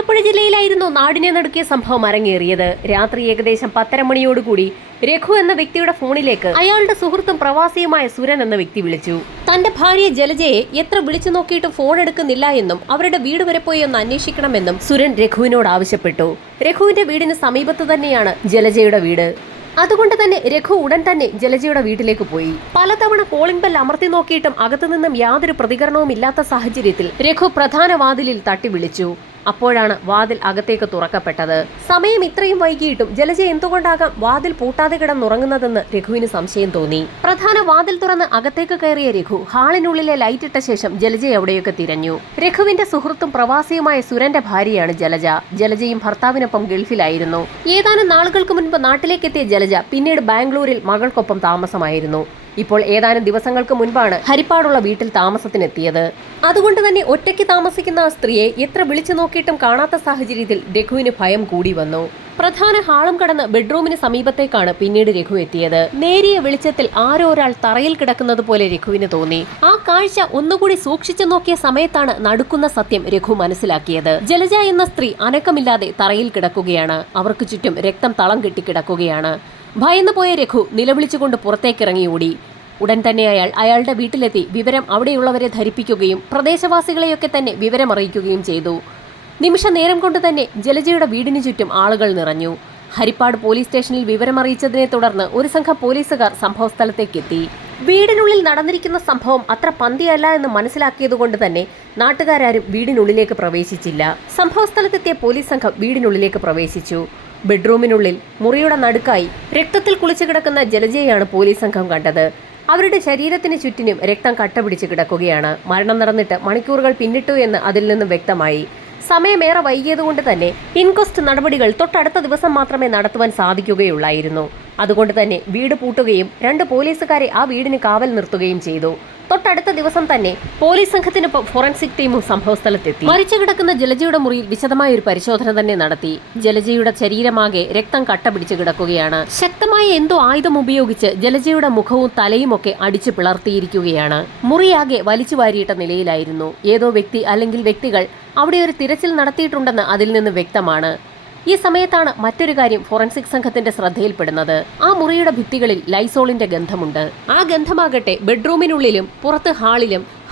ആലപ്പുഴ ജില്ലയിലായിരുന്നു നാടിനെ നടുക്കിയ സംഭവം അരങ്ങേറിയത്. രാത്രി ഏകദേശം 10:30 മണിയോടുകൂടി രഘു എന്ന വ്യക്തിയുടെ ഫോണിലേക്ക് അയാളുടെ സുഹൃത്തും പ്രവാസിയുമായ സുരൻ എന്ന വ്യക്തി വിളിച്ചു. തന്റെ ഭാര്യ ജലജയെ എത്ര വിളിച്ചു നോക്കിയിട്ടും ഫോൺ എടുക്കുന്നില്ല എന്നും അവരുടെ വീട് വരെ പോയി ഒന്ന് അന്വേഷിക്കണമെന്നും സുരൻ രഘുവിനോട് ആവശ്യപ്പെട്ടു. രഘുവിന്റെ വീടിന് സമീപത്ത് തന്നെയാണ് ജലജയുടെ വീട്. അതുകൊണ്ട് തന്നെ രഘു ഉടൻ തന്നെ ജലജയുടെ വീട്ടിലേക്ക് പോയി. പലതവണ കോളിംഗ് ബെൽ അമർത്തി നോക്കിയിട്ടും അകത്തുനിന്നും യാതൊരു പ്രതികരണവും ഇല്ലാത്ത സാഹചര്യത്തിൽ രഘു പ്രധാന വാതിലിൽ തട്ടി വിളിച്ചു. അപ്പോഴാണ് വാതിൽ അകത്തേക്ക് തുറക്കപ്പെട്ടത്. സമയം ഇത്രയും വൈകിയിട്ടും ജലജ എന്തുകൊണ്ടാകാം വാതിൽ പൂട്ടാതെ കിടന്നുറങ്ങുന്നതെന്ന് രഘുവിന് സംശയം തോന്നി. പ്രധാന വാതിൽ തുറന്ന് അകത്തേക്ക് കയറിയ രഘു ഹാളിനുള്ളിലെ ലൈറ്റ് ഇട്ട ശേഷം ജലജയെ അവിടെയൊക്കെ തിരഞ്ഞു. രഘുവിന്റെ സുഹൃത്തും പ്രവാസിയുമായ സുരന്റെ ഭാര്യയാണ് ജലജ. ജലജയും ഭർത്താവിനൊപ്പം ഗൾഫിലായിരുന്നു. ഏതാനും നാളുകൾക്ക് മുൻപ് നാട്ടിലേക്കെത്തിയ ജലജ പിന്നീട് ബാംഗ്ലൂരിൽ മകൾക്കൊപ്പം താമസമായിരുന്നു. ഇപ്പോൾ ഏതാനും ദിവസങ്ങൾക്ക് മുൻപാണ് ഹരിപ്പാടുള്ള വീട്ടിൽ താമസത്തിനെത്തിയത്. അതുകൊണ്ട് തന്നെ ഒറ്റയ്ക്ക് താമസിക്കുന്ന ആ സ്ത്രീയെ എത്ര വിളിച്ചു നോക്കിയിട്ടും കാണാത്ത സാഹചര്യത്തിൽ രഘുവിന് ഭയം കൂടി വന്നു. പ്രധാന ഹാളും കടന്ന് ബെഡ്റൂമിന് സമീപത്തേക്കാണ് പിന്നീട് രഘു എത്തിയത്. നേരിയ വെളിച്ചത്തിൽ ആരോ ഒരാൾ തറയിൽ കിടക്കുന്നത് പോലെ രഘുവിന് തോന്നി. ആ കാഴ്ച ഒന്നുകൂടി സൂക്ഷിച്ചു നോക്കിയ സമയത്താണ് നടുക്കുന്ന സത്യം രഘു മനസ്സിലാക്കിയത്. ജലജ എന്ന സ്ത്രീ അനക്കമില്ലാതെ തറയിൽ കിടക്കുകയാണ്. അവർക്ക് ചുറ്റും രക്തം തളം കെട്ടി കിടക്കുകയാണ്. ഭയന്നു പോയ രഘു നിലവിളിച്ചുകൊണ്ട് പുറത്തേക്കിറങ്ങി ഓടി. ഉടൻ തന്നെ അയാളുടെ വീട്ടിലെത്തി വിവരം അവിടെയുള്ളവരെ ധരിപ്പിക്കുകയും പ്രദേശവാസികളെയൊക്കെ തന്നെ വിവരമറിയിക്കുകയും ചെയ്തു. നിമിഷ നേരം കൊണ്ട് തന്നെ ജലജയുടെ വീടിനു ചുറ്റും ആളുകൾ നിറഞ്ഞു. ഹരിപ്പാട് പോലീസ് സ്റ്റേഷനിൽ വിവരമറിയിച്ചതിനെ തുടർന്ന് ഒരു സംഘം പോലീസുകാർ സംഭവസ്ഥലത്തേക്കെത്തി. വീടിനുള്ളിൽ നടന്നിരിക്കുന്ന സംഭവം അത്ര പന്തിയല്ല എന്ന് മനസ്സിലാക്കിയതുകൊണ്ട് തന്നെ നാട്ടുകാരും വീടിനുള്ളിലേക്ക് പ്രവേശിച്ചില്ല. സംഭവസ്ഥലത്തെത്തിയ പോലീസ് സംഘം വീടിനുള്ളിലേക്ക് പ്രവേശിച്ചു. ബെഡ്റൂമിനുള്ളിൽ മുറിയുടെ നടുക്കായി രക്തത്തിൽ കുളിച്ചു കിടക്കുന്ന ജലജയെയാണ് പോലീസ് സംഘം കണ്ടത്. അവരുടെ ശരീരത്തിന് ചുറ്റിനും രക്തം കട്ടപിടിച്ച് കിടക്കുകയാണ്. മരണം നടന്നിട്ട് മണിക്കൂറുകൾ പിന്നിട്ടു എന്ന് അതിൽ നിന്നും വ്യക്തമായി. സമയമേറെ വൈകിയതുകൊണ്ട് തന്നെ ഇൻക്വസ്റ്റ് നടപടികൾ തൊട്ടടുത്ത ദിവസം മാത്രമേ നടത്തുവാൻ സാധിക്കുകയുള്ളായിരുന്നു. അതുകൊണ്ട് തന്നെ വീട് പൂട്ടുകയും 2 പോലീസുകാരെ ആ വീടിന് കാവൽ നിർത്തുകയും ചെയ്തു. തൊട്ടടുത്ത ദിവസം തന്നെ പോലീസ് സംഘത്തിനൊപ്പം ഫോറൻസിക് ടീമും സംഭവസ്ഥലത്തെത്തി. മരിച്ചു കിടക്കുന്ന ജലജയുടെ മുറിയിൽ വിശദമായ ഒരു പരിശോധന തന്നെ നടത്തി. ജലജയുടെ ശരീരമാകെ രക്തം കട്ട പിടിച്ചു കിടക്കുകയാണ്. ശക്തമായ എന്തോ ആയുധം ഉപയോഗിച്ച് ജലജയുടെ മുഖവും തലയും ഒക്കെ അടിച്ചു പിളർത്തിയിരിക്കുകയാണ്. മുറിയാകെ വലിച്ചു വാരിയിട്ട നിലയിലായിരുന്നു. ഏതോ വ്യക്തി അല്ലെങ്കിൽ വ്യക്തികൾ അവിടെ ഒരു തിരച്ചിൽ നടത്തിയിട്ടുണ്ടെന്ന് അതിൽ നിന്ന് വ്യക്തമാണ്. ഈ സമയത്താണ് മറ്റൊരു കാര്യം ഫോറൻസിക് സംഘത്തിന്റെ ശ്രദ്ധയിൽപ്പെടുന്നത്. ആ മുറിയുടെ ഭിത്തികളിൽ ലൈസോളിന്റെ ഗന്ധമുണ്ട്. ആ ഗന്ധമാകട്ടെ ബെഡ്റൂമിനുള്ളിലും പുറത്ത്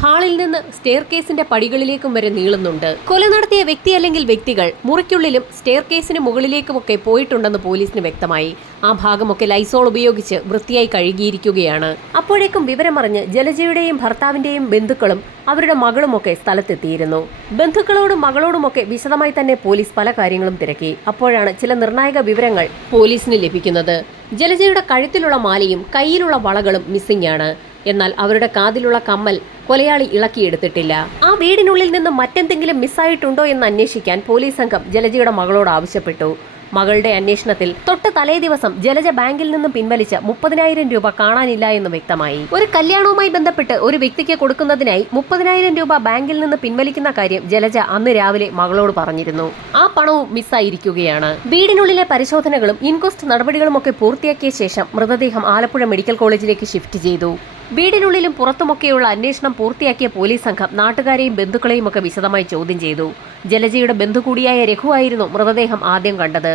ഹാളിൽ നിന്ന് സ്റ്റെയർ കേസിന്റെ പടികളിലേക്കും വരെ നീളുന്നുണ്ട്. കൊല നടത്തിയ വ്യക്തി അല്ലെങ്കിൽ വ്യക്തികൾ മുറിക്കുള്ളിലും സ്റ്റെയർ കേസിന് മുകളിലേക്കുമൊക്കെ പോയിട്ടുണ്ടെന്ന് പോലീസിന് വ്യക്തമായി. ആ ഭാഗമൊക്കെ ലൈസോൾ ഉപയോഗിച്ച് വൃത്തിയായി കഴുകിയിരിക്കുകയാണ്. അപ്പോഴേക്കും വിവരമറിഞ്ഞ് ജലജയുടെയും ഭർത്താവിന്റെയും ബന്ധുക്കളും അവരുടെ മകളുമൊക്കെ സ്ഥലത്തെത്തിയിരുന്നു. ബന്ധുക്കളോടും മകളോടുമൊക്കെ വിശദമായി തന്നെ പോലീസ് പല കാര്യങ്ങളും തിരക്കി. അപ്പോഴാണ് ചില നിർണായക വിവരങ്ങൾ പോലീസിന് ലഭിക്കുന്നത്. ജലജയുടെ കഴുത്തിലുള്ള മാലയും കയ്യിലുള്ള വളകളും മിസ്സിംഗ് ആണ്. എന്നാൽ അവരുടെ കാതിലുള്ള കമ്മൽ കൊലയാളി ഇളക്കിയെടുത്തിട്ടില്ല. ആ വീടിനുള്ളിൽ നിന്ന് മറ്റെന്തെങ്കിലും മിസ്സായിട്ടുണ്ടോ എന്ന് അന്വേഷിക്കാൻ പോലീസ് സംഘം ജലജയുടെ മകളോട് ആവശ്യപ്പെട്ടു. മകളുടെ അന്വേഷണത്തിൽ തൊട്ട് തലേ ദിവസം ജലജ ബാങ്കിൽ നിന്നും പിൻവലിച്ച 30,000 രൂപ കാണാനില്ല എന്ന് വ്യക്തമായി. ഒരു കല്യാണവുമായി ബന്ധപ്പെട്ട് ഒരു വ്യക്തിക്ക് കൊടുക്കുന്നതിനായി 30,000 രൂപ ബാങ്കിൽ നിന്ന് പിൻവലിക്കുന്ന കാര്യം ജലജ അന്ന് രാവിലെ മകളോട് പറഞ്ഞിരുന്നു. ആ പണവും മിസ്സായിരിക്കുകയാണ്. വീടിനുള്ളിലെ പരിശോധനകളും ഇൻക്വസ്റ്റ് നടപടികളുമൊക്കെ പൂർത്തിയാക്കിയ ശേഷം മൃതദേഹം ആലപ്പുഴ മെഡിക്കൽ കോളേജിലേക്ക് ഷിഫ്റ്റ് ചെയ്തു. വീടിനുള്ളിലും പുറത്തുമൊക്കെയുള്ള അന്വേഷണം പൂർത്തിയാക്കിയ പോലീസ് സംഘം നാട്ടുകാരെയും ബന്ധുക്കളെയും ഒക്കെ വിശദമായി ചോദ്യം ചെയ്തു. ജലജയുടെ ബന്ധു കൂടിയായ രഘു ആയിരുന്നു മൃതദേഹം ആദ്യം കണ്ടത്.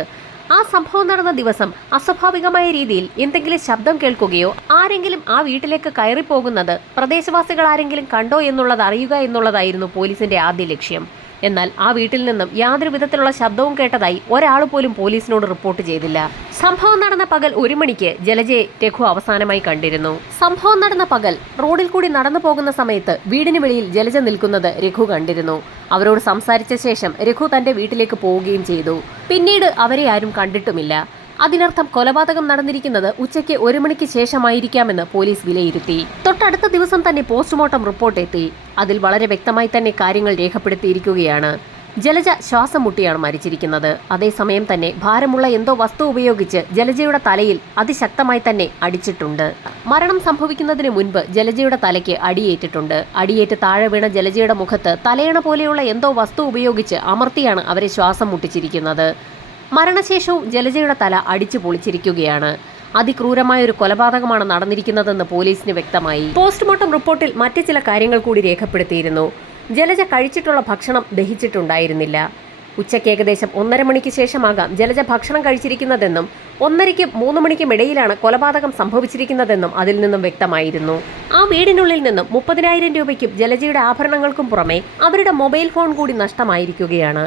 ആ സംഭവം നടന്ന ദിവസം അസ്വാഭാവികമായ രീതിയിൽ എന്തെങ്കിലും ശബ്ദം കേൾക്കുകയോ ആരെങ്കിലും ആ വീട്ടിലേക്ക് കയറിപ്പോകുന്നത് പ്രദേശവാസികൾ ആരെങ്കിലും കണ്ടോ എന്നുള്ളത് അറിയുക എന്നുള്ളതായിരുന്നു പോലീസിന്റെ ആദ്യ ലക്ഷ്യം. എന്നാൽ ആ വീട്ടിൽ നിന്നും യാതൊരു വിധത്തിലുള്ള ശബ്ദവും കേട്ടതായി ഒരാൾ പോലും പോലീസിനോട് റിപ്പോർട്ട് ചെയ്തില്ല. സംഭവം നടന്ന പകൽ 1 മണിക്ക് ജലജയെ രഘു അവസാനമായി കണ്ടിരുന്നു. സംഭവം നടന്ന പകൽ റോഡിൽ കൂടി നടന്നു പോകുന്ന സമയത്ത് വീടിന് വെളിയിൽ ജലജ നിൽക്കുന്നത് രഘു കണ്ടിരുന്നു. അവരോട് സംസാരിച്ച ശേഷം രഘു തന്റെ വീട്ടിലേക്ക് പോവുകയും ചെയ്തു. പിന്നീട് അവരെ ആരും കണ്ടിട്ടുമില്ല. അതിനർത്ഥം കൊലപാതകം നടന്നിരിക്കുന്നത് ഉച്ചയ്ക്ക് 1 മണിക്ക് ശേഷമായിരിക്കാമെന്ന് പോലീസ് വിലയിരുത്തി. തൊട്ടടുത്ത ദിവസം തന്നെ പോസ്റ്റ്മോർട്ടം റിപ്പോർട്ട് എത്തി. അതിൽ വളരെ വ്യക്തമായി തന്നെ കാര്യങ്ങൾ രേഖപ്പെടുത്തിയിരിക്കുകയാണ്. ജലജ ശ്വാസം മുട്ടിയാണ് മരിച്ചിരിക്കുന്നത്. അതേസമയം തന്നെ ഭാരമുള്ള എന്തോ വസ്തു ഉപയോഗിച്ച് ജലജയുടെ തലയിൽ അതിശക്തമായി തന്നെ അടിച്ചിട്ടുണ്ട്. മരണം സംഭവിക്കുന്നതിന് മുൻപ് ജലജയുടെ തലയ്ക്ക് അടിയേറ്റിട്ടുണ്ട്. അടിയേറ്റ് താഴെ വീണ ജലജയുടെ മുഖത്ത് തലയണ പോലെയുള്ള എന്തോ വസ്തു ഉപയോഗിച്ച് അമർത്തിയാണ് അവരെ ശ്വാസം മുട്ടിച്ചിരിക്കുന്നത്. മരണശേഷവും ജലജയുടെ തല അടിച്ചു പൊളിച്ചിരിക്കുകയാണ്. അതിക്രൂരമായ ഒരു കൊലപാതകമാണ് നടന്നിരിക്കുന്നതെന്ന് പോലീസിന് വ്യക്തമായി. പോസ്റ്റ്മോർട്ടം റിപ്പോർട്ടിൽ മറ്റ് ചില കാര്യങ്ങൾ കൂടി രേഖപ്പെടുത്തിയിരുന്നു. ജലജ കഴിച്ചിട്ടുള്ള ഭക്ഷണം ദഹിച്ചിട്ടുണ്ടായിരുന്നില്ല. ഉച്ചയ്ക്ക് ഏകദേശം 1:30 മണിക്ക് ശേഷമാകാം ജലജ ഭക്ഷണം കഴിച്ചിരിക്കുന്നതെന്നും 1:30-നും 3 മണിക്കും ഇടയിലാണ് കൊലപാതകം സംഭവിച്ചിരിക്കുന്നതെന്നും അതിൽ നിന്നും വ്യക്തമായിരുന്നു. ആ വീടിനുള്ളിൽ നിന്നും 30,000 രൂപയ്ക്കും ജലജയുടെ ആഭരണങ്ങൾക്കും പുറമെ അവരുടെ മൊബൈൽ ഫോൺ കൂടി നഷ്ടമായിരിക്കുകയാണ്.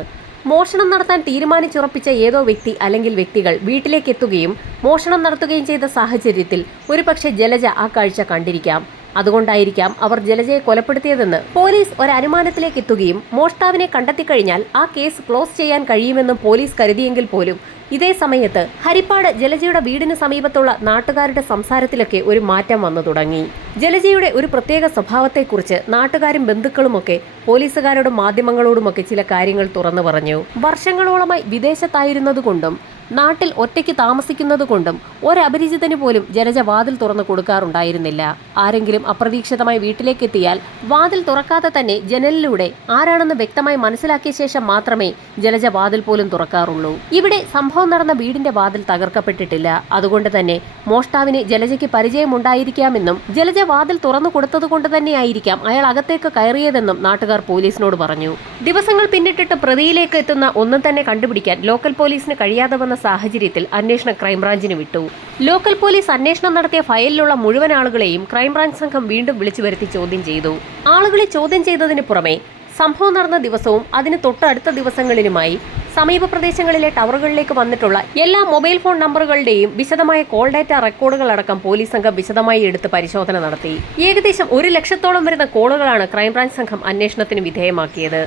മോഷണം നടത്താൻ തീരുമാനിച്ചുറപ്പിച്ച ഏതോ വ്യക്തി അല്ലെങ്കിൽ വ്യക്തികൾ വീട്ടിലേക്ക് എത്തുകയും മോഷണം നടത്തുകയും ചെയ്ത സാഹചര്യത്തിൽ ഒരുപക്ഷെ ജലജ ആ കാഴ്ച കണ്ടിരിക്കാം. അതുകൊണ്ടായിരിക്കാം അവർ ജലജയെ കൊലപ്പെടുത്തിയതെന്ന് പോലീസ് ഒരനുമാനത്തിലേക്ക് എത്തുകയും മോഷ്ടാവിനെ കണ്ടെത്തിക്കഴിഞ്ഞാൽ ആ കേസ് ക്ലോസ് ചെയ്യാൻ കഴിയുമെന്നും പോലീസ് കരുതിയെങ്കിൽ പോലും ഇതേ സമയത്ത് ഹരിപ്പാട് ജലജയുടെ വീടിന് സമീപത്തുള്ള നാട്ടുകാരുടെ സംസാരത്തിലൊക്കെ ഒരു മാറ്റം വന്നു തുടങ്ങി. ജലജയുടെ ഒരു പ്രത്യേക സ്വഭാവത്തെക്കുറിച്ച് നാട്ടുകാരും ബന്ധുക്കളുമൊക്കെ പോലീസുകാരോടും മാധ്യമങ്ങളോടുമൊക്കെ ചില കാര്യങ്ങൾ തുറന്നു പറഞ്ഞു. വർഷങ്ങളോളമായി വിദേശത്തായിരുന്നതുകൊണ്ടും നാട്ടിൽ ഒറ്റയ്ക്ക് താമസിക്കുന്നതുകൊണ്ടും ഒരപരിചിതന് പോലും ജലജ വാതിൽ തുറന്നു കൊടുക്കാറുണ്ടായിരുന്നില്ല. ആരെങ്കിലും അപ്രതീക്ഷിതമായി വീട്ടിലേക്ക് എത്തിയാൽ വാതിൽ തുറക്കാതെ തന്നെ ജനലിലൂടെ ആരാണെന്ന് വ്യക്തമായി മനസ്സിലാക്കിയ ശേഷം മാത്രമേ ജലജ വാതിൽ പോലും തുറക്കാറുള്ളൂ. ഇവിടെ സംഭവം നടന്ന വീടിന്റെ വാതിൽ തകർക്കപ്പെട്ടിട്ടില്ല. അതുകൊണ്ട് തന്നെ മോഷ്ടാവിന് ജലജയ്ക്ക് പരിചയമുണ്ടായിരിക്കാമെന്നും ജലജ വാതിൽ തുറന്നു കൊടുത്തതുകൊണ്ട് തന്നെയായിരിക്കാം അയാൾ അകത്തേക്ക് കയറിയതെന്നും നാട്ടുകാർ പോലീസിനോട് പറഞ്ഞു. ദിവസങ്ങൾ പിന്നിട്ടിട്ട് പ്രതിയിലേക്ക് എത്തുന്ന ഒന്നും തന്നെ കണ്ടുപിടിക്കാൻ ലോക്കൽ പോലീസിന് കഴിയാതെ വന്ന സാഹചര്യത്തിൽ അന്വേഷണം ക്രൈംബ്രാഞ്ചിന് വിട്ടു. ലോക്കൽ പോലീസ് അന്വേഷണം നടത്തിയ ഫയലിലുള്ള മുഴുവൻ ആളുകളെയും ക്രൈംബ്രാഞ്ച് സംഘം വീണ്ടും വിളിച്ചു വരുത്തി ചോദ്യം ചെയ്തു. ആളുകളെ ചോദ്യം ചെയ്തതിന് പുറമെ സംഭവം നടന്ന ദിവസവും അതിന് തൊട്ടടുത്ത ദിവസങ്ങളിലുമായി സമീപ പ്രദേശങ്ങളിലെ ടവറുകളിലേക്ക് വന്നിട്ടുള്ള എല്ലാ മൊബൈൽ ഫോൺ നമ്പറുകളുടെയും വിശദമായ കോൾ ഡാറ്റ റെക്കോർഡുകൾ അടക്കം പോലീസ് സംഘം വിശദമായി എടുത്ത് പരിശോധന നടത്തി. ഏകദേശം 1 ലക്ഷത്തോളം വരുന്ന കോളുകളാണ് ക്രൈംബ്രാഞ്ച് സംഘം അന്വേഷണത്തിന് വിധേയമാക്കിയത്.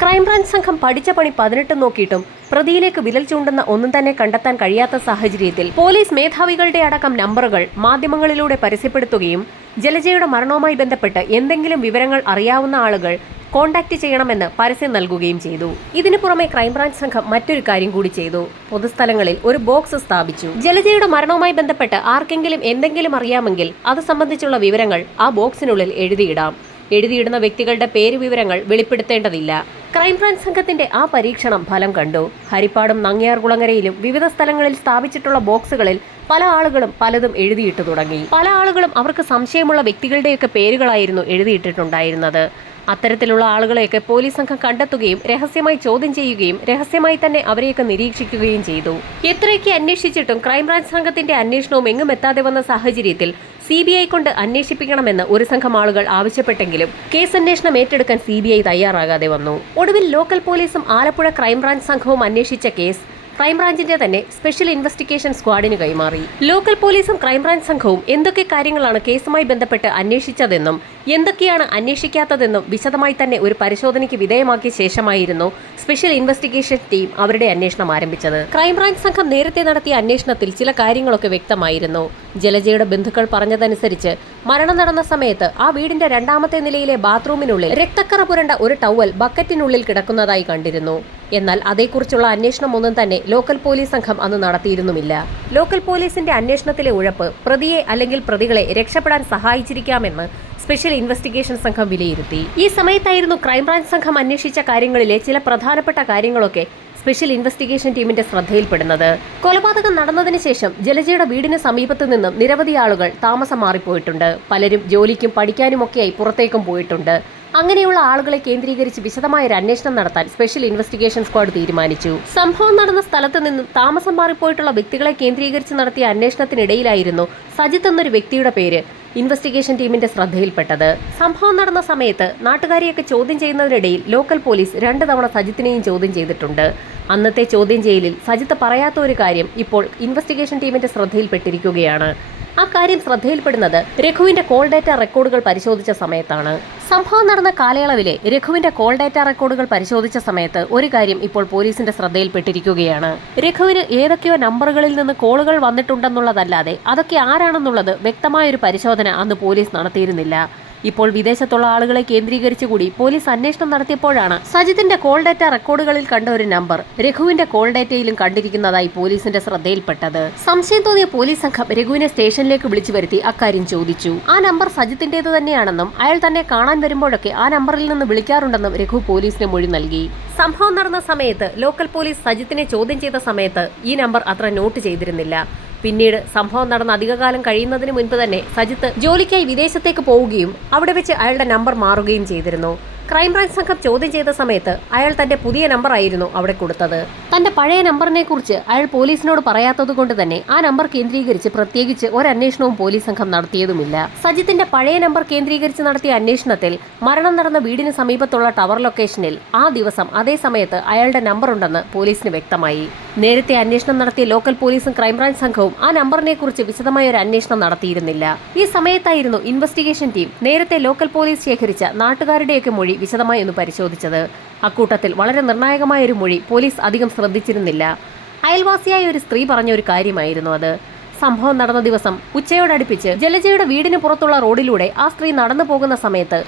ക്രൈംബ്രാഞ്ച് സംഘം പഠിച്ച പണി 18 നോക്കിയിട്ടും പ്രതിയിലേക്ക് വിരൽ ചൂണ്ടുന്ന ഒന്നും തന്നെ കണ്ടെത്താൻ കഴിയാത്ത സാഹചര്യത്തിൽ പോലീസ് മേധാവികളുടെ അടക്കം നമ്പറുകൾ മാധ്യമങ്ങളിലൂടെ പരസ്യപ്പെടുത്തുകയും ജലജയുടെ മരണവുമായി ബന്ധപ്പെട്ട് എന്തെങ്കിലും വിവരങ്ങൾ അറിയാവുന്ന ആളുകൾ കോൺടാക്ട് ചെയ്യണമെന്ന് പരസ്യം നൽകുകയും ചെയ്തു. ഇതിനു പുറമെ ക്രൈംബ്രാഞ്ച് സംഘം മറ്റൊരു കാര്യം കൂടി ചെയ്തു. പൊതുസ്ഥലങ്ങളിൽ ഒരു ബോക്സ് സ്ഥാപിച്ചു. ജലജയുടെ മരണവുമായി ബന്ധപ്പെട്ട് ആർക്കെങ്കിലും എന്തെങ്കിലും അറിയാമെങ്കിൽ അത് സംബന്ധിച്ചുള്ള വിവരങ്ങൾ ആ ബോക്സിനുള്ളിൽ എഴുതിയിടാം. എഴുതിയിടുന്ന വ്യക്തികളുടെ പേര് വിവരങ്ങൾ വെളിപ്പെടുത്തേണ്ടതില്ല. ക്രൈംബ്രാഞ്ച് സംഘത്തിന്റെ ആ പരീക്ഷണം ഫലം കണ്ടു. ഹരിപ്പാടും നങ്ങ്യാർകുളങ്ങരയിലും വിവിധ സ്ഥലങ്ങളിൽ സ്ഥാപിച്ചിട്ടുള്ള ബോക്സുകളിൽ പല ആളുകളും പലതും എഴുതിയിട്ടു തുടങ്ങി. പല ആളുകളും അവർക്ക് സംശയമുള്ള വ്യക്തികളുടെയൊക്കെ പേരുകളായിരുന്നു എഴുതിയിട്ടിട്ടുണ്ടായിരുന്നത്. അത്തരത്തിലുള്ള ആളുകളെയൊക്കെ പോലീസ് സംഘം കണ്ടെത്തുകയും രഹസ്യമായി ചോദ്യം ചെയ്യുകയും രഹസ്യമായി തന്നെ അവരെയൊക്കെ നിരീക്ഷിക്കുകയും ചെയ്തു. എത്രയൊക്കെ അന്വേഷിച്ചിട്ടും ക്രൈംബ്രാഞ്ച് സംഘത്തിന്റെ അന്വേഷണവും എങ്ങും എത്താതെ വന്ന സാഹചര്യത്തിൽ CBI കൊണ്ട് അന്വേഷിപ്പിക്കണമെന്ന് ഒരു സംഘം ആളുകൾ ആവശ്യപ്പെട്ടെങ്കിലും കേസ് അന്വേഷണം ഏറ്റെടുക്കാൻ CBI തയ്യാറാകാതെ വന്നു. ഒടുവിൽ ലോക്കൽ പോലീസും ആലപ്പുഴ ക്രൈംബ്രാഞ്ച് സംഘവും അന്വേഷിച്ച കേസ് ക്രൈംബ്രാഞ്ചിന്റെ തന്നെ സ്പെഷ്യൽ ഇൻവെസ്റ്റിഗേഷൻ സ്ക്വാഡിന് കൈമാറി. ലോക്കൽ പോലീസും ക്രൈംബ്രാഞ്ച് സംഘവും എന്തൊക്കെ കാര്യങ്ങളാണ് കേസുമായി ബന്ധപ്പെട്ട് അന്വേഷിച്ചതെന്നും എന്തൊക്കെയാണ് അന്വേഷിക്കാത്തതെന്നും വിശദമായി തന്നെ ഒരു പരിശോധനയ്ക്ക് വിധേയമാക്കിയ ശേഷമായിരുന്നു സ്പെഷ്യൽ ഇൻവെസ്റ്റിഗേഷൻ ടീം അവരുടെ അന്വേഷണം ആരംഭിച്ചത്. ക്രൈംബ്രാഞ്ച് സംഘം നേരത്തെ നടത്തിയ അന്വേഷണത്തിൽ ചില കാര്യങ്ങളൊക്കെ വ്യക്തമായിരുന്നു. ജലജയുടെ ബന്ധുക്കൾ പറഞ്ഞതനുസരിച്ച് മരണം നടന്ന സമയത്ത് ആ വീടിന്റെ 2ാമത്തെ നിലയിലെ ബാത്റൂമിനുള്ളിൽ രക്തക്കറ പുരണ്ട ഒരു ടവൽ ബക്കറ്റിനുള്ളിൽ കിടക്കുന്നതായി കണ്ടിരുന്നു. എന്നാൽ അതേക്കുറിച്ചുള്ള അന്വേഷണം ഒന്നും തന്നെ ലോക്കൽ പോലീസ് സംഘം അന്ന് നടത്തിയിരുന്നുമില്ല. ലോക്കൽ പോലീസിന്റെ അന്വേഷണത്തിലെ ഉഴപ്പ് പ്രതിയെ അല്ലെങ്കിൽ പ്രതികളെ രക്ഷപ്പെടാൻ സഹായിച്ചിരിക്കാമെന്ന് സ്പെഷ്യൽ ഇൻവെസ്റ്റിഗേഷൻ സംഘം വിലയിരുത്തി. ഈ സമയത്തായിരുന്നു ക്രൈംബ്രാഞ്ച് സംഘം അന്വേഷിച്ച കാര്യങ്ങളിലെ ചില പ്രധാനപ്പെട്ട കാര്യങ്ങളൊക്കെ സ്പെഷ്യൽ ഇൻവെസ്റ്റിഗേഷൻ ടീമിന്റെ ശ്രദ്ധയിൽപ്പെടുന്നത്. കൊലപാതകം നടന്നതിന് ശേഷം ജലജയുടെ വീടിന് സമീപത്തു നിന്നും നിരവധി ആളുകൾ താമസം മാറിപ്പോയിട്ടുണ്ട്. പലരും ജോലിക്കും പഠിക്കാനുമൊക്കെയായി പുറത്തേക്കും പോയിട്ടുണ്ട്. അങ്ങനെയുള്ള ആളുകളെ കേന്ദ്രീകരിച്ച് വിശദമായ ഒരു അന്വേഷണം നടത്താൻ സ്പെഷ്യൽ ഇൻവെസ്റ്റിഗേഷൻ സ്ക്വാഡ് തീരുമാനിച്ചു. സംഭവം നടന്ന സ്ഥലത്ത് നിന്നും താമസം മാറിപ്പോയിട്ടുള്ള വ്യക്തികളെ കേന്ദ്രീകരിച്ച് നടത്തിയ അന്വേഷണത്തിനിടയിലായിരുന്നു സജിത്ത് എന്നൊരു വ്യക്തിയുടെ പേര് ഇൻവെസ്റ്റിഗേഷൻ ടീമിന്റെ ശ്രദ്ധയിൽപ്പെട്ടത്. സംഭവം നടന്ന സമയത്ത് നാട്ടുകാരെയൊക്കെ ചോദ്യം ചെയ്യുന്നതിനിടയിൽ ലോക്കൽ പോലീസ് 2 തവണ സജിത്തിനെയും ചോദ്യം ചെയ്തിട്ടുണ്ട്. അന്നത്തെ ചോദ്യം ചെയ്യലിൽ സജിത്ത് പറയാത്ത ഒരു കാര്യം ഇപ്പോൾ ഇൻവെസ്റ്റിഗേഷൻ ടീമിന്റെ ശ്രദ്ധയിൽപ്പെട്ടിരിക്കുകയാണ്. ആ കാര്യം ശ്രദ്ധയിൽപ്പെടുന്നത് രഘുവിന്റെ കോൾ ഡാറ്റ റെക്കോർഡുകൾ പരിശോധിച്ച സമയത്താണ്. സംഭവം നടന്ന കാലയളവിലെ രഘുവിന്റെ കോൾ ഡാറ്റ റെക്കോർഡുകൾ പരിശോധിച്ച സമയത്ത് ഒരു കാര്യം ഇപ്പോൾ പോലീസിന്റെ ശ്രദ്ധയിൽപ്പെട്ടിരിക്കുകയാണ്. രഘുവിന് ഏതൊക്കെയോ നമ്പറുകളിൽ നിന്ന് കോളുകൾ വന്നിട്ടുണ്ടെന്നുള്ളതല്ലാതെ അതൊക്കെ ആരാണെന്നുള്ളത് വ്യക്തമായൊരു പരിശോധന അന്ന് പോലീസ് നടത്തിയിരുന്നില്ല. ഇപ്പോൾ വിദേശത്തുള്ള ആളുകളെ കേന്ദ്രീകരിച്ചു കൂടി പോലീസ് അന്വേഷണം നടത്തിയപ്പോഴാണ് സജിത്തിന്റെ കോൾ ഡാറ്റ റെക്കോർഡുകളിൽ കണ്ട ഒരു നമ്പർ രഘുവിന്റെ കോൾ ഡാറ്റയിലും കണ്ടിരിക്കുന്നതായി പോലീസിന്റെ ശ്രദ്ധയിൽപ്പെട്ടത്. സംശയം തോന്നിയ പോലീസ് സംഘം രഘുവിനെ സ്റ്റേഷനിലേക്ക് വിളിച്ചു വരുത്തി അക്കാര്യം ചോദിച്ചു. ആ നമ്പർ സജിത്തിന്റേത് തന്നെയാണെന്നും അയാൾ തന്നെ കാണാൻ വരുമ്പോഴൊക്കെ ആ നമ്പറിൽ നിന്ന് വിളിക്കാറുണ്ടെന്നും രഘു പോലീസിന് മൊഴി നൽകി. സംഭവം നടന്ന സമയത്ത് ലോക്കൽ പോലീസ് സജിത്തിനെ ചോദ്യം ചെയ്ത സമയത്ത് ഈ നമ്പർ അത്ര നോട്ട് ചെയ്തിരുന്നില്ല. പിന്നീട് സംഭവം നടന്ന അധികകാലം കഴിയുന്നതിന് മുൻപ് തന്നെ സജിത്ത് ജോലിക്കായി വിദേശത്തേക്ക് പോവുകയും അവിടെ വെച്ച് അയാളുടെ നമ്പർ മാറുകയും ചെയ്തിരുന്നു. ക്രൈംബ്രാഞ്ച് സംഘം ചോദ്യം ചെയ്ത സമയത്ത് അയാൾ തന്റെ പുതിയ നമ്പർ ആയിരുന്നു അവിടെ കൊടുത്തത്. തന്റെ പഴയ നമ്പറിനെ കുറിച്ച് അയാൾ പോലീസിനോട് പറയാത്തത് കൊണ്ട് തന്നെ ആ നമ്പർ കേന്ദ്രീകരിച്ച് പ്രത്യേകിച്ച് ഒരു അന്വേഷണവും പോലീസ് സംഘം നടത്തിയതുമില്ല. സജിത്തിന്റെ പഴയ നമ്പർ കേന്ദ്രീകരിച്ച് നടത്തിയ അന്വേഷണത്തിൽ മരണം നടന്ന വീടിന് സമീപത്തുള്ള ടവർ ലൊക്കേഷനിൽ ആ ദിവസം അതേ സമയത്ത് അയാളുടെ നമ്പർ ഉണ്ടെന്ന് പോലീസിന് വ്യക്തമായി. നേരത്തെ അന്വേഷണം നടത്തിയ ലോക്കൽ പോലീസും ക്രൈംബ്രാഞ്ച് സംഘവും ആ നമ്പറിനെ കുറിച്ച് വിശദമായ ഒരു അന്വേഷണം നടത്തിയിരുന്നില്ല. ഈ സമയത്തായിരുന്നു ഇൻവെസ്റ്റിഗേഷൻ ടീം നേരത്തെ ലോക്കൽ പോലീസ് ശേഖരിച്ച നാട്ടുകാരുടെയൊക്കെ മൊഴി വിശദമായി ഒന്ന് പരിശോധിച്ചത്. അക്കൂട്ടത്തിൽ വളരെ നിർണായകമായ ഒരു മൊഴി പോലീസ് അധികം ശ്രദ്ധിച്ചിരുന്നില്ല. അയൽവാസിയായ ഒരു സ്ത്രീ പറഞ്ഞ ഒരു കാര്യമായിരുന്നു അത്. സംഭവം നടന്ന ദിവസം ഉച്ചയോടടുപ്പിച്ച് ജലജയുടെ വീടിന് പുറത്തുള്ള റോഡിലൂടെ ആ സ്ത്രീ നടന്നു പോകുന്ന സമയത്ത്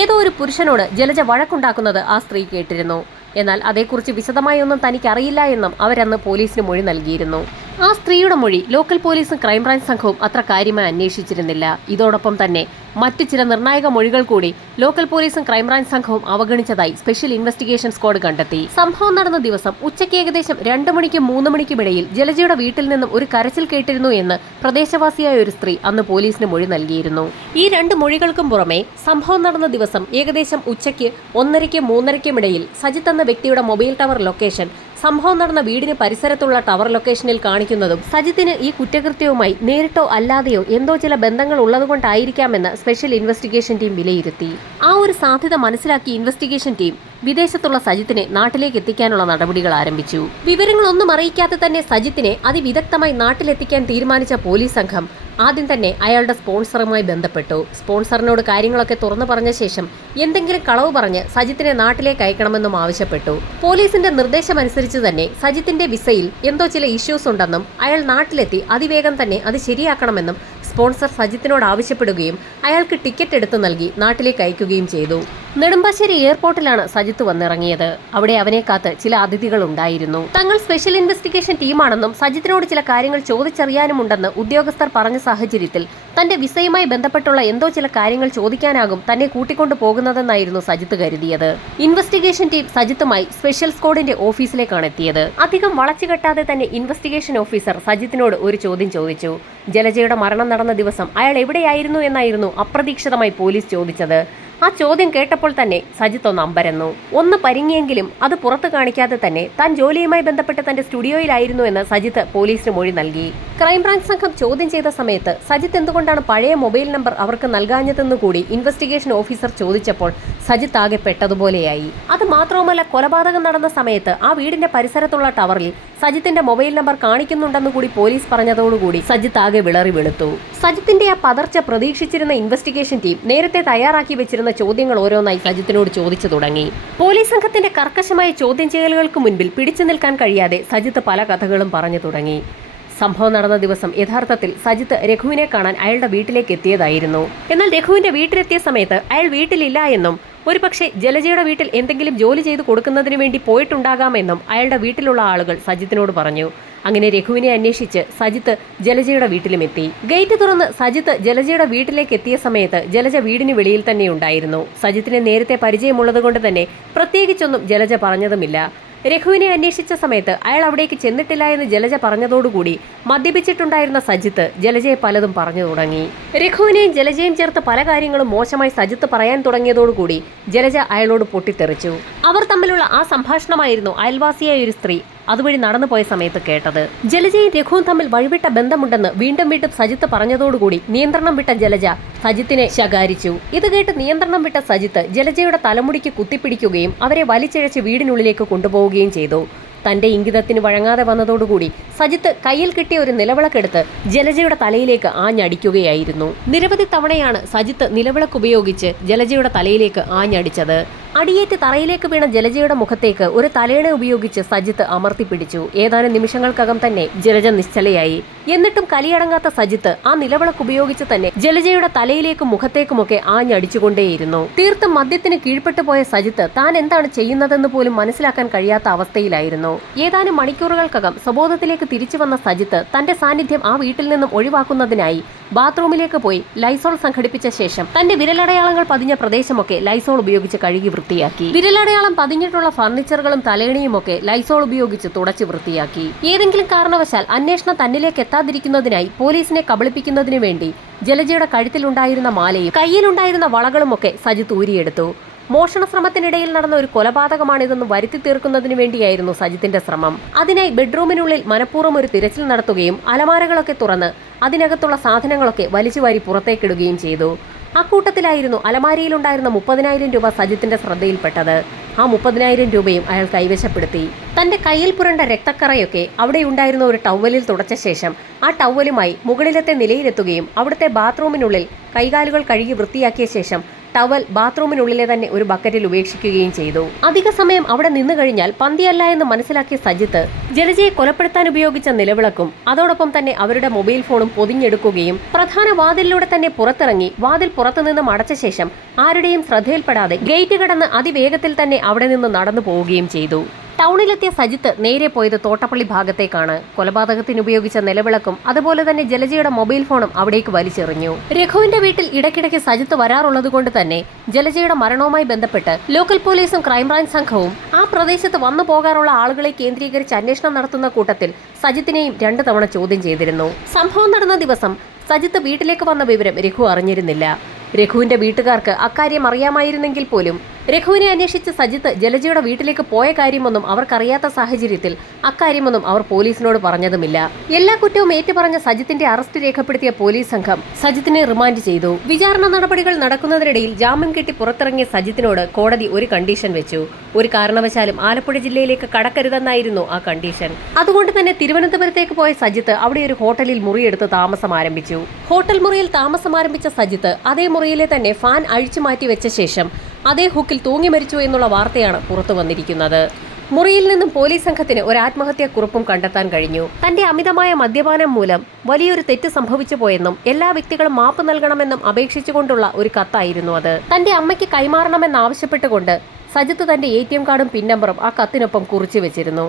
ഏതോ ഒരു പുരുഷനോട് ജലജ വഴക്കുണ്ടാക്കുന്നത് ആ സ്ത്രീ കേട്ടിരുന്നു. എന്നാൽ അതേക്കുറിച്ച് വിശദമായൊന്നും തനിക്കറിയില്ല എന്നും അവരന്ന് പോലീസിന് മൊഴി നൽകിയിരുന്നു. ആ സ്ത്രീയുടെ മൊഴി ലോക്കൽ പോലീസും ക്രൈംബ്രാഞ്ച് സംഘവും അത്ര കാര്യമായി അന്വേഷിച്ചിരുന്നില്ല. ഇതോടൊപ്പം തന്നെ മറ്റു ചില നിർണായക മൊഴികൾ കൂടി ലോക്കൽ പോലീസും ക്രൈംബ്രാഞ്ച് സംഘവും അവഗണിച്ചതായി സ്പെഷ്യൽ ഇൻവെസ്റ്റിഗേഷൻ സ്ക്വാഡ് കണ്ടെത്തി. സംഭവം നടന്ന ദിവസം ഉച്ചയ്ക്ക് ഏകദേശം 2 മണിക്കും 3 മണിക്കും ഇടയിൽ ജലജയുടെ വീട്ടിൽ നിന്നും ഒരു കരച്ചിൽ കേട്ടിരുന്നു എന്ന് പ്രദേശവാസിയായ ഒരു സ്ത്രീ അന്ന് പോലീസിന് മൊഴി നൽകിയിരുന്നു. ഈ 2 മൊഴികൾക്കും പുറമെ സംഭവം നടന്ന ദിവസം ഏകദേശം ഉച്ചയ്ക്ക് 1:30ക്കും 3:30ക്കും ഇടയിൽ സജിത്ത് എന്ന വ്യക്തിയുടെ മൊബൈൽ ടവർ ലൊക്കേഷൻ സംഭവം നടന്ന വീടിന് പരിസരത്തുള്ള ടവർ ലൊക്കേഷനിൽ കാണിക്കുന്നതും സജിത്തിന് ഈ കുറ്റകൃത്യവുമായി നേരിട്ടോ അല്ലാതെയോ എന്തോ ചില ബന്ധങ്ങൾ ഉള്ളതുകൊണ്ടായിരിക്കാമെന്ന് സ്പെഷ്യൽ ഇൻവെസ്റ്റിഗേഷൻ ടീം വിലയിരുത്തി. ആ ഒരു സാധ്യത മനസ്സിലാക്കി ഇൻവെസ്റ്റിഗേഷൻ ടീം വിദേശത്തുള്ള സജിത്തിനെ നാട്ടിലേക്ക് എത്തിക്കാനുള്ള നടപടികൾ ആരംഭിച്ചു. വിവരങ്ങളൊന്നും അറിയിക്കാതെ തന്നെ സജിത്തിനെ അതിവിദഗ്ധമായി നാട്ടിലെത്തിക്കാൻ തീരുമാനിച്ച പോലീസ് സംഘം ആദ്യം തന്നെ അയാളുടെ സ്പോൺസറുമായി ബന്ധപ്പെട്ടു. സ്പോൺസറിനോട് കാര്യങ്ങളൊക്കെ തുറന്നു പറഞ്ഞ ശേഷം എന്തെങ്കിലും കളവ് പറഞ്ഞ് സജിത്തിനെ നാട്ടിലേക്ക് അയക്കണമെന്നും ആവശ്യപ്പെട്ടു. പോലീസിന്റെ നിർദ്ദേശമനുസരിച്ച് തന്നെ സജിത്തിന്റെ വിസയിൽ എന്തോ ചില ഇഷ്യൂസ് ഉണ്ടെന്നും അയാൾ നാട്ടിലെത്തി അതിവേഗം തന്നെ അത് ശരിയാക്കണമെന്നും സ്പോൺസർ സജിത്തിനോട് ആവശ്യപ്പെടുകയും അയാൾക്ക് ടിക്കറ്റ് എടുത്തു നൽകി നാട്ടിലേക്ക് അയക്കുകയും ചെയ്തു. നെടുമ്പാശ്ശേരി എയർപോർട്ടിലാണ് സജിത്ത് വന്നിറങ്ങിയത്. അവിടെ അവനെ കാത്ത് ചില അതിഥികൾ ഉണ്ടായിരുന്നു. തങ്ങൾ സ്പെഷ്യൽ ഇൻവെസ്റ്റിഗേഷൻ ടീമാണെന്നും സജിത്തിനോട് ചില കാര്യങ്ങൾ ചോദിച്ചറിയാനുമുണ്ടെന്ന് ഉദ്യോഗസ്ഥർ പറഞ്ഞ സാഹചര്യത്തിൽ തന്റെ വിസയുമായി ബന്ധപ്പെട്ടുള്ള എന്തോ ചില കാര്യങ്ങൾ ചോദിക്കാനാകും തന്നെ കൂട്ടിക്കൊണ്ടു പോകുന്നതെന്നായിരുന്നു സജിത്ത് കരുതിയത്. ഇൻവെസ്റ്റിഗേഷൻ ടീം സജിത്തുമായി സ്പെഷ്യൽ സ്ക്വാഡിന്റെ ഓഫീസിലേക്കാണ് എത്തിയത്. അധികം വളച്ചുകെട്ടാതെ തന്നെ ഇൻവെസ്റ്റിഗേഷൻ ഓഫീസർ സജിത്തിനോട് ഒരു ചോദ്യം ചോദിച്ചു. ജലജയുടെ മരണം നടന്ന ദിവസം അയാൾ എവിടെയായിരുന്നു എന്നായിരുന്നു അപ്രതീക്ഷിതമായി പോലീസ് ചോദിച്ചത്. ആ ചോദ്യം കേട്ടപ്പോൾ തന്നെ സജിത്ത് ഒന്ന് അമ്പരന്നു. ഒന്ന് പരിങ്ങിയെങ്കിലും അത് പുറത്തു കാണിക്കാതെ തന്നെ താൻ ജോലിയുമായി ബന്ധപ്പെട്ട് തന്റെ സ്റ്റുഡിയോയിലായിരുന്നു എന്ന് സജിത്ത് പോലീസിന് മൊഴി നൽകി. ക്രൈംബ്രാഞ്ച് സംഘം ചോദ്യം ചെയ്ത സമയത്ത് സജിത്ത് എന്തുകൊണ്ടാണ് പഴയ മൊബൈൽ നമ്പർ അവർക്ക് നൽകാഞ്ഞതെന്ന് കൂടി ഇൻവെസ്റ്റിഗേഷൻ ഓഫീസർ ചോദിച്ചപ്പോൾ സജിത്ത് ആകെ പെട്ടതുപോലെയായി. അത് മാത്രവുമല്ല, കൊലപാതകം നടന്ന സമയത്ത് ആ വീടിന്റെ പരിസരത്തുള്ള ടവറിൽ സജിത്തിന്റെ മൊബൈൽ നമ്പർ കാണിക്കുന്നുണ്ടെന്ന് കൂടി പോലീസ് പറഞ്ഞതോടുകൂടി സജിത്ത് ആകെ വിളറി വെളുത്തു. സജിത്തിന്റെ ആ പതർച്ച പ്രതീക്ഷിച്ചിരുന്ന ഇൻവെസ്റ്റിഗേഷൻ ടീം നേരത്തെ തയ്യാറാക്കി വെച്ചിരുന്ന ചോദ്യങ്ങൾ ഓരോന്നായി സജിത്തിനോട് ചോദിച്ചു തുടങ്ങി. പോലീസ് സംഘത്തിന്റെ കർക്കശമായ ചോദ്യം ചെയ്യലുകൾക്ക് മുൻപിൽ പിടിച്ചു നിൽക്കാൻ കഴിയാതെ സജിത്ത് പല കഥകളും പറഞ്ഞു തുടങ്ങി. സംഭവം നടന്ന ദിവസം യഥാർത്ഥത്തിൽ സജിത്ത് രഘുവിനെ കാണാൻ അയാളുടെ വീട്ടിലേക്ക് എത്തിയതായിരുന്നു. എന്നാൽ രഘുവിന്റെ വീട്ടിലെത്തിയ സമയത്ത് അയാൾ വീട്ടിലില്ല എന്നും ഒരുപക്ഷെ ജലജയുടെ വീട്ടിൽ എന്തെങ്കിലും ജോലി ചെയ്തു കൊടുക്കുന്നതിന് വേണ്ടി പോയിട്ടുണ്ടാകാമെന്നും അയാളുടെ വീട്ടിലുള്ള ആളുകൾ സജിത്തിനോട് പറഞ്ഞു. അങ്ങനെ രഘുവിനെ അന്വേഷിച്ച് സജിത്ത് ജലജയുടെ വീട്ടിലുമെത്തി. ഗേറ്റ് തുറന്ന് സജിത്ത് ജലജയുടെ വീട്ടിലേക്ക് എത്തിയ സമയത്ത് ജലജ വീടിന് വെളിയിൽ തന്നെ ഉണ്ടായിരുന്നു. സജിത്തിനെ നേരത്തെ പരിചയമുള്ളതുകൊണ്ട് തന്നെ പ്രത്യേകിച്ചൊന്നും ജലജ പറഞ്ഞതുമില്ല. രഘുവിനെ അന്വേഷിച്ച സമയത്ത് അയാൾ അവിടേക്ക് ചെന്നിട്ടില്ല എന്ന് ജലജ പറഞ്ഞതോടുകൂടി മദ്യപിച്ചിട്ടുണ്ടായിരുന്ന സജിത്ത് ജലജയെ പലതും പറഞ്ഞു തുടങ്ങി. രഘുവിനെയും ജലജയും ചേർത്ത് പല കാര്യങ്ങളും മോശമായി സജിത്ത് പറയാൻ തുടങ്ങിയതോടുകൂടി ജലജ അയാളോട് പൊട്ടിത്തെറിച്ചു. അവർ തമ്മിലുള്ള ആ സംഭാഷണമായിരുന്നു അയൽവാസിയായ ഒരു സ്ത്രീ അതുവഴി നടന്നുപോയ സമയത്ത് കേട്ടത്. ജലജയും രഘുവും തമ്മിൽ വഴിവിട്ട ബന്ധമുണ്ടെന്ന് വീണ്ടും വീണ്ടും സജിത്ത് പറഞ്ഞതോടുകൂടി നിയന്ത്രണം വിട്ട ജലജ സജിത്തിനെ ശകാരിച്ചു. ഇത് കേട്ട് നിയന്ത്രണം വിട്ട സജിത്ത് ജലജയുടെ തലമുടിക്ക് കുത്തിപ്പിടിക്കുകയും അവരെ വലിച്ചിഴച്ച് വീടിനുള്ളിലേക്ക് കൊണ്ടുപോവുകയും ചെയ്തു. തന്റെ ഇംഗിതത്തിന് വഴങ്ങാതെ വന്നതോടുകൂടി സജിത്ത് കയ്യിൽ കിട്ടിയ ഒരു നിലവിളക്കെടുത്ത് ജലജയുടെ തലയിലേക്ക് ആഞ്ഞടിക്കുകയായിരുന്നു. നിരവധി തവണയാണ് സജിത്ത് നിലവിളക്ക് ഉപയോഗിച്ച് ജലജയുടെ തലയിലേക്ക് ആഞ്ഞടിച്ചത്. അടിയേറ്റ് തറയിലേക്ക് വീണ ജലജയുടെ മുഖത്തേക്ക് ഒരു തലയണ ഉപയോഗിച്ച് സജിത്ത് അമർത്തിപ്പിടിച്ചു. ഏതാനും നിമിഷങ്ങൾക്കകം തന്നെ ജലജ നിശ്ചലയായി. എന്നിട്ടും കലിയടങ്ങാത്ത സജിത്ത് ആ നിലവിളക്ക് ഉപയോഗിച്ച് തന്നെ ജലജയുടെ തലയിലേക്കും മുഖത്തേക്കുമൊക്കെ ആഞ്ഞടിച്ചുകൊണ്ടേയിരുന്നു. തീർത്തും മദ്യത്തിന് കീഴ്പ്പെട്ടു പോയ സജിത്ത് താൻ എന്താണ് ചെയ്യുന്നതെന്ന് പോലും മനസ്സിലാക്കാൻ കഴിയാത്ത അവസ്ഥയിലായിരുന്നു. ഏതാനും മണിക്കൂറുകൾക്കകം സ്വബോധത്തിലേക്ക് തിരിച്ചു വന്ന സജിത്ത് തന്റെ സാന്നിധ്യം ആ വീട്ടിൽ നിന്നും ഒഴിവാക്കുന്നതിനായി ബാത്റൂമിലേക്ക് പോയി ലൈസോൾ സംഘടിപ്പിച്ച ശേഷം തന്റെ വിരലടയാളങ്ങൾ പതിഞ്ഞ പ്രദേശമൊക്കെ ലൈസോൾ ഉപയോഗിച്ച് കഴുകി വൃത്തിയാക്കി. വിരലടയാളം പതിഞ്ഞിട്ടുള്ള ഫർണിച്ചറുകളും തലയണിയുമൊക്കെ ലൈസോൾ ഉപയോഗിച്ച് തുടച്ച് വൃത്തിയാക്കി. ഏതെങ്കിലും കാരണവശാൽ അന്വേഷണം തന്നിലേക്ക് എത്താതിരിക്കുന്നതിനായി പോലീസിനെ കബളിപ്പിക്കുന്നതിനു വേണ്ടി ജലജയുടെ കഴുത്തിലുണ്ടായിരുന്ന മാലയും കയ്യിലുണ്ടായിരുന്ന വളകളുമൊക്കെ സജിത്ത് ഊരിയെടുത്തു. മോഷണ ശ്രമത്തിനിടയിൽ നടന്ന ഒരു കൊലപാതകമാണിതെന്ന് വരുത്തി തീർക്കുന്നതിന് വേണ്ടിയായിരുന്നു സജിത്തിന്റെ ശ്രമം. അതിനായി ബെഡ്റൂമിനുള്ളിൽ മനഃപൂർവ്വം ഒരു തിരച്ചിൽ നടത്തുകയും അലമാരകളൊക്കെ തുറന്ന് അതിനകത്തുള്ള സാധനങ്ങളൊക്കെ വലിച്ചുവാരി പുറത്തേക്കിടുകയും ചെയ്തു. അക്കൂട്ടത്തിലായിരുന്നു അലമാരിയിലുണ്ടായിരുന്ന 30,000 രൂപ സജിത്തിന്റെ ശ്രദ്ധയിൽപ്പെട്ടത്. ആ 30,000 രൂപയും അയാൾ കൈവശപ്പെടുത്തി. തന്റെ കയ്യിൽ പുരണ്ട രക്തക്കറയൊക്കെ അവിടെ ഉണ്ടായിരുന്ന ഒരു ടവലിൽ തുടച്ച ശേഷം ആ ടവലുമായി മുകളിലത്തെ നിലയിലെത്തുകയും അവിടുത്തെ ബാത്റൂമിനുള്ളിൽ കൈകാലുകൾ കഴുകി വൃത്തിയാക്കിയ ശേഷം ടവൽ ബാത്റൂമിനുള്ളിലെ തന്നെ ഒരു ബക്കറ്റിൽ ഉപേക്ഷിക്കുകയും ചെയ്തു. അധിക സമയം അവിടെ നിന്നു കഴിഞ്ഞാൽ പന്തിയല്ല എന്ന് മനസ്സിലാക്കിയ സജിത്ത് ജലജയെ കൊലപ്പെടുത്താൻ ഉപയോഗിച്ച നിലവിളക്കും അതോടൊപ്പം തന്നെ അവരുടെ മൊബൈൽ ഫോണും പൊതിഞ്ഞെടുക്കുകയും പ്രധാന വാതിലിലൂടെ തന്നെ പുറത്തിറങ്ങി വാതിൽ പുറത്തുനിന്നും അടച്ച ശേഷം ആരുടെയും ശ്രദ്ധയിൽപ്പെടാതെ ഗേറ്റ് കടന്ന് അതിവേഗത്തിൽ തന്നെ അവിടെ നിന്ന് നടന്നു പോവുകയും ചെയ്തു. ടൗണിലെത്തിയ സജിത്ത് നേരെ പോയത് തോട്ടപ്പള്ളി ഭാഗത്തേക്കാണ്. കൊലപാതകത്തിന് ഉപയോഗിച്ച നിലവിളക്കും അതുപോലെ തന്നെ ജലജയുടെ മൊബൈൽ ഫോണും അവിടേക്ക് വലിച്ചെറിഞ്ഞു. രഘുവിന്റെ വീട്ടിൽ ഇടയ്ക്കിടയ്ക്ക് സജിത്ത് വരാറുള്ളത് കൊണ്ട് തന്നെ ജലജയുടെ മരണവുമായി ബന്ധപ്പെട്ട് ലോക്കൽ പോലീസും ക്രൈംബ്രാഞ്ച് സംഘവും ആ പ്രദേശത്ത് വന്നു പോകാറുള്ള ആളുകളെ കേന്ദ്രീകരിച്ച് അന്വേഷണം നടത്തുന്ന കൂട്ടത്തിൽ സജിത്തിനെയും 2 തവണ ചോദ്യം ചെയ്തിരുന്നു. സംഭവം നടന്ന ദിവസം സജിത്ത് വീട്ടിലേക്ക് വന്ന വിവരം രഘു അറിഞ്ഞിരുന്നില്ല. രഘുവിന്റെ വീട്ടുകാർക്ക് അക്കാര്യം അറിയാമായിരുന്നെങ്കിൽ പോലും രഘുവിനെ അന്വേഷിച്ച് സജിത്ത് ജലജയുടെ വീട്ടിലേക്ക് പോയ കാര്യമൊന്നും അവർക്കറിയാത്ത സാഹചര്യത്തിൽ അക്കാര്യമൊന്നും അവർ പോലീസിനോട് പറഞ്ഞതുമില്ല. എല്ലാ കുറ്റവും ഏറ്റുപറഞ്ഞ സജിത്തിന്റെ അറസ്റ്റ് രേഖപ്പെടുത്തിയ പോലീസ് സംഘം സജിത്തിനെ റിമാൻഡ് ചെയ്തു. വിചാരണ നടപടികൾ നടക്കുന്നതിനിടയിൽ ജാമ്യം കിട്ടി പുറത്തിറങ്ങിയ സജിത്തിനോട് കോടതി ഒരു കണ്ടീഷൻ വെച്ചു. ഒരു കാരണവശാലും ആലപ്പുഴ ജില്ലയിലേക്ക് കടക്കരുതെന്നായിരുന്നു ആ കണ്ടീഷൻ. അതുകൊണ്ട് തന്നെ തിരുവനന്തപുരത്തേക്ക് പോയ സജിത്ത് അവിടെ ഒരു ഹോട്ടലിൽ മുറിയെടുത്ത് താമസം ആരംഭിച്ചു. ഹോട്ടൽ മുറിയിൽ താമസം ആരംഭിച്ച സജിത്ത് അതേ മുറിയിലെ തന്നെ ഫാൻ അഴിച്ചു മാറ്റി വെച്ച ശേഷം അതേ ഹുക്കിൽ തൂങ്ങി മരിച്ചു എന്നുള്ള വാർത്തയാണ് പുറത്തു വന്നിരിക്കുന്നത്. മുറിയിൽ നിന്നും പോലീസ് സംഘത്തിന് ഒരു ആത്മഹത്യാ കുറിപ്പും കണ്ടെത്താൻ കഴിഞ്ഞു. തന്റെ അമിതമായ മദ്യപാനം മൂലം വലിയൊരു തെറ്റ് സംഭവിച്ചു പോയെന്നും എല്ലാ വ്യക്തികളും മാപ്പ് നൽകണമെന്നും അപേക്ഷിച്ചുകൊണ്ടുള്ള ഒരു കത്തായിരുന്നു അത്. തന്റെ അമ്മയ്ക്ക് കൈമാറണമെന്നാവശ്യപ്പെട്ടുകൊണ്ട് സജിത്ത് തന്റെ ATM കാർഡും പിൻ നമ്പറും ആ കത്തിനൊപ്പം കുറിച്ചു വെച്ചിരുന്നു.